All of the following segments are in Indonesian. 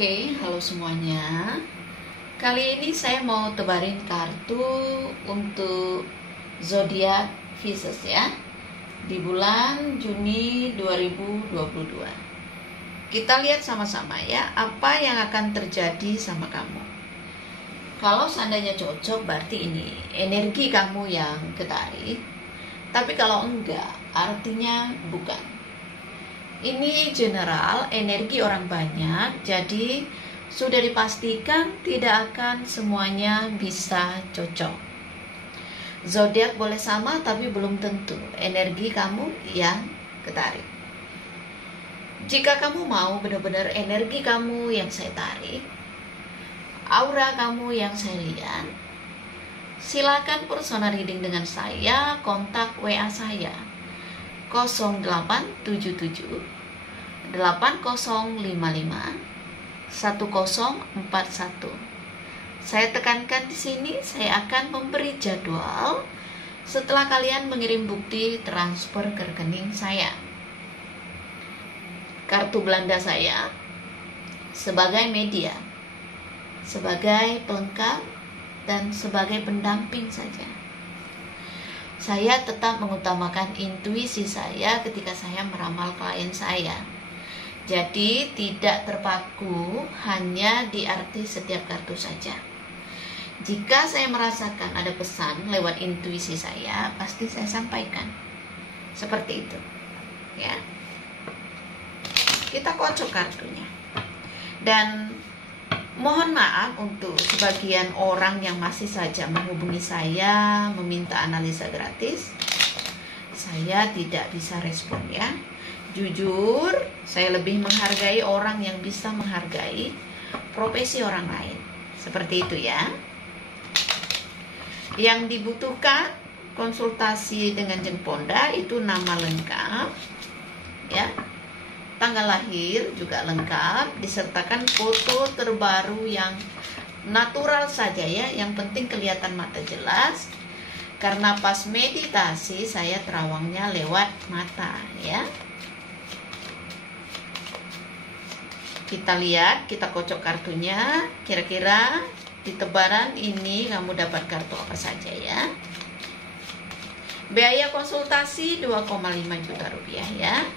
Oke, halo semuanya. Kali ini saya mau tebarin kartu untuk zodiak Pisces ya, di bulan Juni 2022. Kita lihat sama-sama ya, apa yang akan terjadi sama kamu. Kalau seandainya cocok, berarti ini energi kamu yang ketarik. Tapi kalau enggak, artinya bukan. Ini general, energi orang banyak, jadi sudah dipastikan tidak akan semuanya bisa cocok. Zodiak boleh sama, tapi belum tentu energi kamu yang ketarik. Jika kamu mau benar-benar energi kamu yang saya tarik, aura kamu yang saya lihat, silakan personal reading dengan saya, kontak WA saya 0877 8055 1041. Saya tekankan di sini, saya akan memberi jadwal setelah kalian mengirim bukti transfer ke rekening saya. Kartu Belanda saya sebagai media, sebagai pelengkap, dan sebagai pendamping saja. Saya tetap mengutamakan intuisi saya ketika saya meramal klien saya. Jadi tidak terpaku hanya di arti setiap kartu saja. Jika saya merasakan ada pesan lewat intuisi saya, pasti saya sampaikan. Seperti itu. Ya. Kita kocok kartunya. Dan mohon maaf untuk sebagian orang yang masih saja menghubungi saya meminta analisa gratis. Saya tidak bisa respon ya. Jujur, saya lebih menghargai orang yang bisa menghargai profesi orang lain. Seperti itu ya. Yang dibutuhkan konsultasi dengan Jeng Ponda itu nama lengkap ya. Tanggal lahir juga lengkap, disertakan foto terbaru yang natural saja ya, yang penting kelihatan mata jelas. Karena pas meditasi saya terawangnya lewat mata ya. Kita lihat, kita kocok kartunya, kira-kira di tebaran ini kamu dapat kartu apa saja ya. Biaya konsultasi 2,5 juta rupiah ya.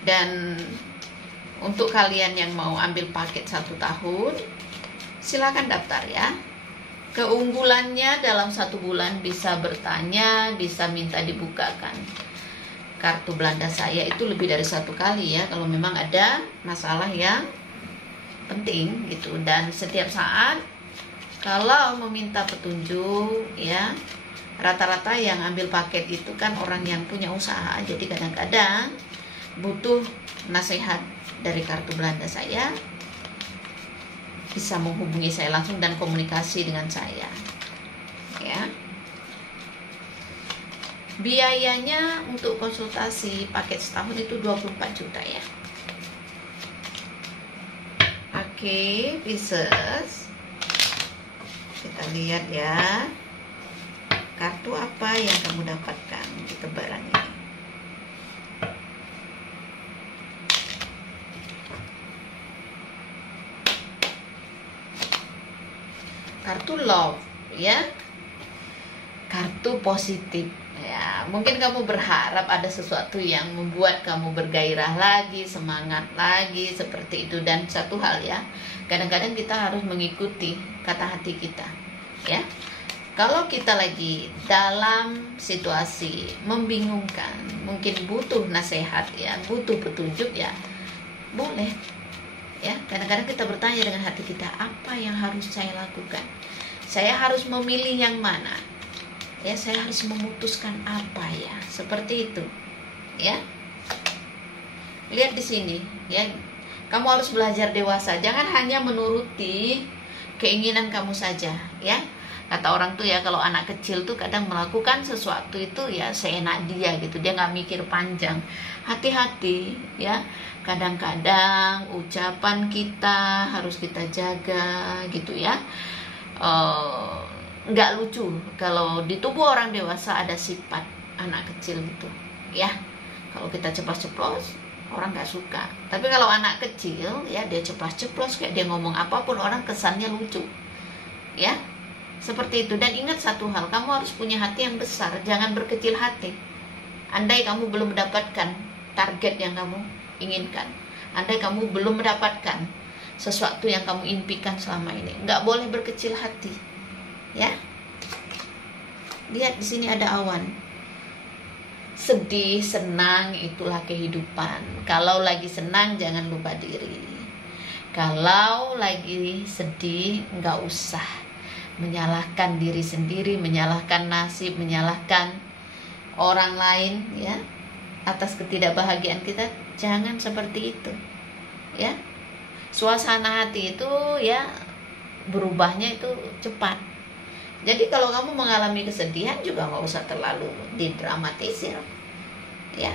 Dan untuk kalian yang mau ambil paket 1 tahun, silakan daftar ya. Keunggulannya dalam 1 bulan bisa bertanya, bisa minta dibukakan kartu Belanda saya itu lebih dari 1 kali ya, kalau memang ada masalah yang penting gitu. Dan setiap saat kalau meminta petunjuk ya, rata-rata yang ambil paket itu kan orang yang punya usaha, jadi kadang-kadang butuh nasihat dari kartu Belanda saya, bisa menghubungi saya langsung dan komunikasi dengan saya ya. Biayanya untuk konsultasi paket setahun itu 24 juta ya. Oke, Pisces, kita lihat ya, kartu apa yang kamu dapatkan di tebaran ini. Kartu love ya, kartu positif ya. Mungkin kamu berharap ada sesuatu yang membuat kamu bergairah lagi, semangat lagi, seperti itu. Dan satu hal ya, kadang-kadang kita harus mengikuti kata hati kita ya. Kalau kita lagi dalam situasi membingungkan, mungkin butuh nasihat ya, butuh petunjuk ya, boleh ya. Kadang-kadang kita bertanya dengan hati kita, apa yang harus saya lakukan? Saya harus memilih yang mana? Ya, saya harus memutuskan apa ya? Seperti itu. Ya. Lihat di sini ya. Kamu harus belajar dewasa. Jangan hanya menuruti keinginan kamu saja, ya. Kata orang tuh ya, kalau anak kecil tuh kadang melakukan sesuatu itu ya seenak dia gitu. Dia nggak mikir panjang. Hati-hati ya. Kadang-kadang ucapan kita harus kita jaga gitu ya. Nggak lucu kalau di tubuh orang dewasa ada sifat anak kecil gitu ya. Kalau kita ceplos-ceplos, orang nggak suka. Tapi kalau anak kecil, ya dia ceplos-ceplos, kayak dia ngomong apapun orang kesannya lucu, ya seperti itu. Dan ingat satu hal, kamu harus punya hati yang besar, jangan berkecil hati. Andai kamu belum mendapatkan target yang kamu inginkan, andai kamu belum mendapatkan sesuatu yang kamu impikan selama ini, nggak boleh berkecil hati, ya. Lihat di sini ada awan. Sedih, senang, itulah kehidupan. Kalau lagi senang jangan lupa diri. Kalau lagi sedih, nggak usah menyalahkan diri sendiri, menyalahkan nasib, menyalahkan orang lain, ya, atas ketidakbahagiaan kita. Jangan seperti itu, ya. Suasana hati itu, ya, berubahnya itu cepat. Jadi kalau kamu mengalami kesedihan juga nggak usah terlalu didramatisir, ya.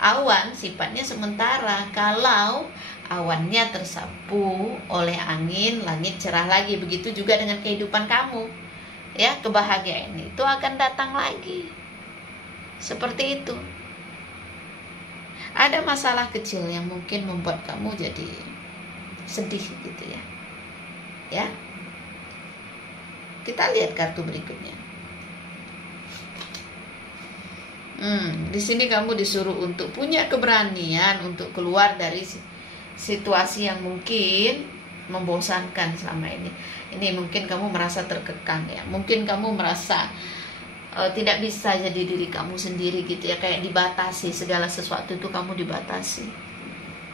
Awan sifatnya sementara. Kalau awannya tersapu oleh angin, langit cerah lagi. Begitu juga dengan kehidupan kamu, ya. Kebahagiaan itu akan datang lagi. Seperti itu. Ada masalah kecil yang mungkin membuat kamu jadi sedih gitu, ya. Ya. Kita lihat kartu berikutnya. Di sini kamu disuruh untuk punya keberanian untuk keluar dari situasi yang mungkin membosankan selama ini. Ini mungkin kamu merasa terkekang, ya. Mungkin kamu merasa tidak bisa jadi diri kamu sendiri gitu, ya. Kayak dibatasi, segala sesuatu itu kamu dibatasi,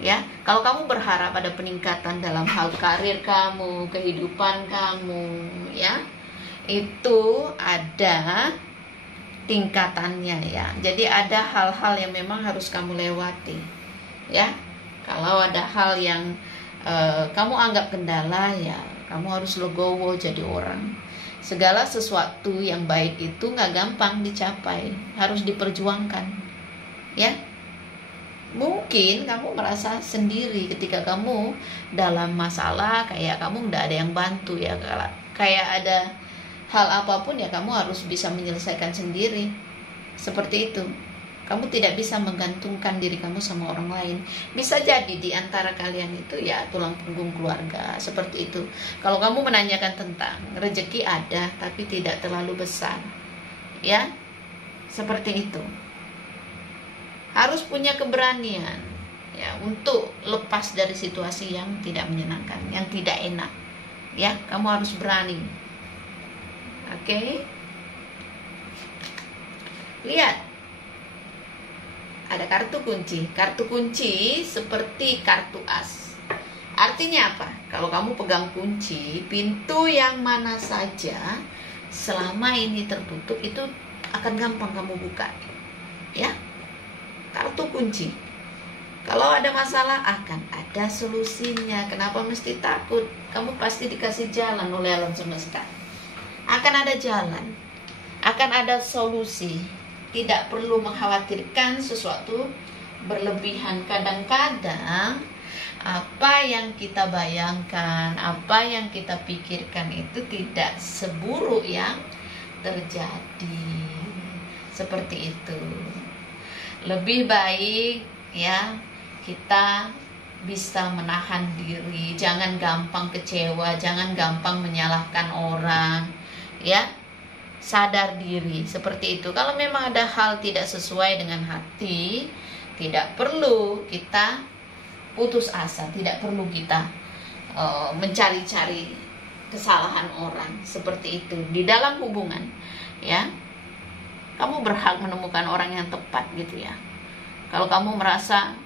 ya. Kalau kamu berharap ada peningkatan dalam hal karir kamu, kehidupan kamu, ya, itu ada tingkatannya, ya. Jadi ada hal-hal yang memang harus kamu lewati, ya. Kalau ada hal yang kamu anggap kendala, ya kamu harus legowo jadi orang. Segala sesuatu yang baik itu nggak gampang dicapai, harus diperjuangkan, ya. Mungkin kamu merasa sendiri ketika kamu dalam masalah, kayak kamu nggak ada yang bantu, ya. Kayak ada hal apapun, ya kamu harus bisa menyelesaikan sendiri. Seperti itu. Kamu tidak bisa menggantungkan diri kamu sama orang lain. Bisa jadi di antara kalian itu, ya, tulang punggung keluarga. Seperti itu. Kalau kamu menanyakan tentang rezeki, ada tapi tidak terlalu besar, ya. Seperti itu. Harus punya keberanian, ya, untuk lepas dari situasi yang tidak menyenangkan, yang tidak enak, ya. Kamu harus berani. Oke. Lihat. Ada kartu kunci. Kartu kunci seperti kartu as. Artinya apa? Kalau kamu pegang kunci, pintu yang mana saja selama ini tertutup itu akan gampang kamu buka, ya. Kartu kunci. Kalau ada masalah akan ada solusinya. Kenapa mesti takut? Kamu pasti dikasih jalan oleh alam semesta. Akan ada jalan, akan ada solusi. Tidak perlu mengkhawatirkan sesuatu berlebihan. Kadang-kadang apa yang kita bayangkan, apa yang kita pikirkan itu tidak seburuk yang terjadi. Seperti itu. Lebih baik, ya, kita bisa menahan diri. Jangan gampang kecewa, jangan gampang menyalahkan orang, ya. Sadar diri, seperti itu. Kalau memang ada hal tidak sesuai dengan hati, tidak perlu kita putus asa, tidak perlu kita mencari-cari kesalahan orang. Seperti itu. Di dalam hubungan, ya, kamu berhak menemukan orang yang tepat gitu, ya. Kalau kamu merasa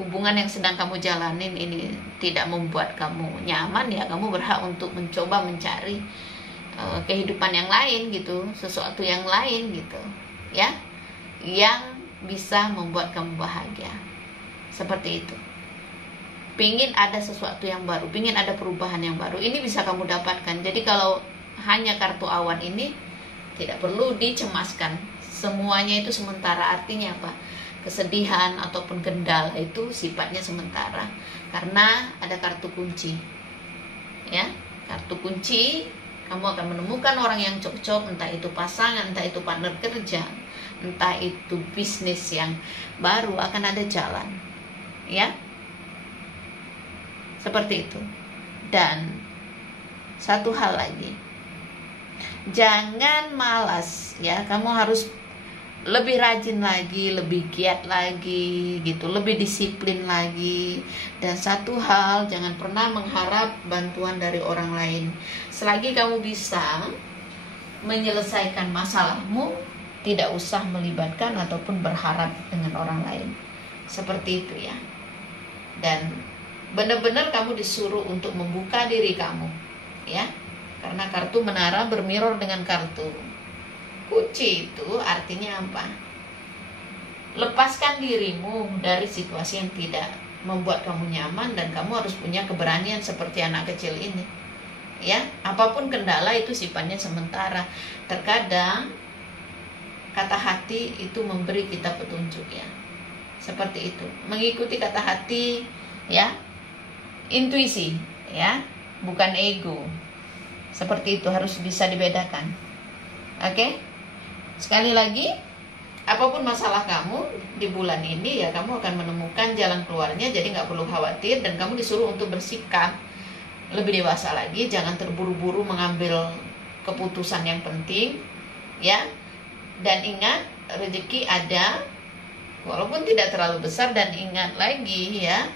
hubungan yang sedang kamu jalanin ini tidak membuat kamu nyaman, ya kamu berhak untuk mencoba mencari kehidupan yang lain gitu, sesuatu yang lain gitu, ya, yang bisa membuat kamu bahagia. Seperti itu. Pingin ada sesuatu yang baru, pingin ada perubahan yang baru, ini bisa kamu dapatkan. Jadi kalau hanya kartu awan ini tidak perlu dicemaskan, semuanya itu sementara. Artinya apa? Kesedihan ataupun kendala itu sifatnya sementara, karena ada kartu kunci, ya. Kartu kunci, Kamu akan menemukan orang yang cocok, entah itu pasangan, entah itu partner kerja, entah itu bisnis yang baru, akan ada jalan. Ya, seperti itu. Dan satu hal lagi, jangan malas ya. Kamu harus lebih rajin lagi, lebih giat lagi gitu, lebih disiplin lagi. Dan satu hal, jangan pernah mengharap bantuan dari orang lain. Selagi kamu bisa menyelesaikan masalahmu, tidak usah melibatkan ataupun berharap dengan orang lain. Seperti itu ya. Dan benar-benar kamu disuruh untuk membuka diri kamu ya. Karena kartu menara bermirror dengan kartu kunci, itu artinya apa? Lepaskan dirimu dari situasi yang tidak membuat kamu nyaman, dan kamu harus punya keberanian seperti anak kecil ini ya. Apapun kendala itu sifatnya sementara. Terkadang kata hati itu memberi kita petunjuk ya. Seperti itu, mengikuti kata hati ya, intuisi ya, bukan ego. Seperti itu, harus bisa dibedakan. Oke? Sekali lagi, apapun masalah kamu di bulan ini ya, kamu akan menemukan jalan keluarnya. Jadi gak perlu khawatir, dan kamu disuruh untuk bersikap lebih dewasa lagi. Jangan terburu-buru mengambil keputusan yang penting ya. Dan ingat, rezeki ada walaupun tidak terlalu besar. Dan ingat lagi ya,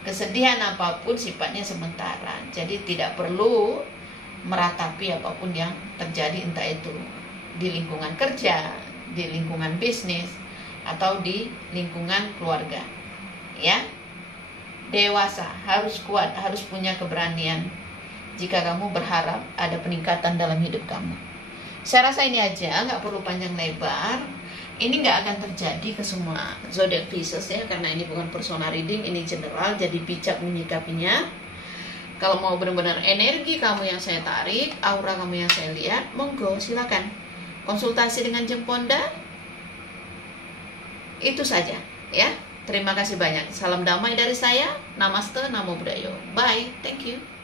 kesedihan apapun sifatnya sementara. Jadi tidak perlu meratapi apapun yang terjadi, entah itu di lingkungan kerja, di lingkungan bisnis, atau di lingkungan keluarga ya. Dewasa, harus kuat, harus punya keberanian jika kamu berharap ada peningkatan dalam hidup kamu. Saya rasa ini aja, nggak perlu panjang lebar. Ini nggak akan terjadi ke semua zodiak Pisces ya, karena ini bukan personal reading, ini general. Jadi bijak menyikapinya. Kalau mau benar-benar energi kamu yang saya tarik, aura kamu yang saya lihat, monggo silakan konsultasi dengan Jemponda. Itu saja ya. Terima kasih banyak. Salam damai dari saya. Namaste, Namo Buddhaya. Bye. Thank you.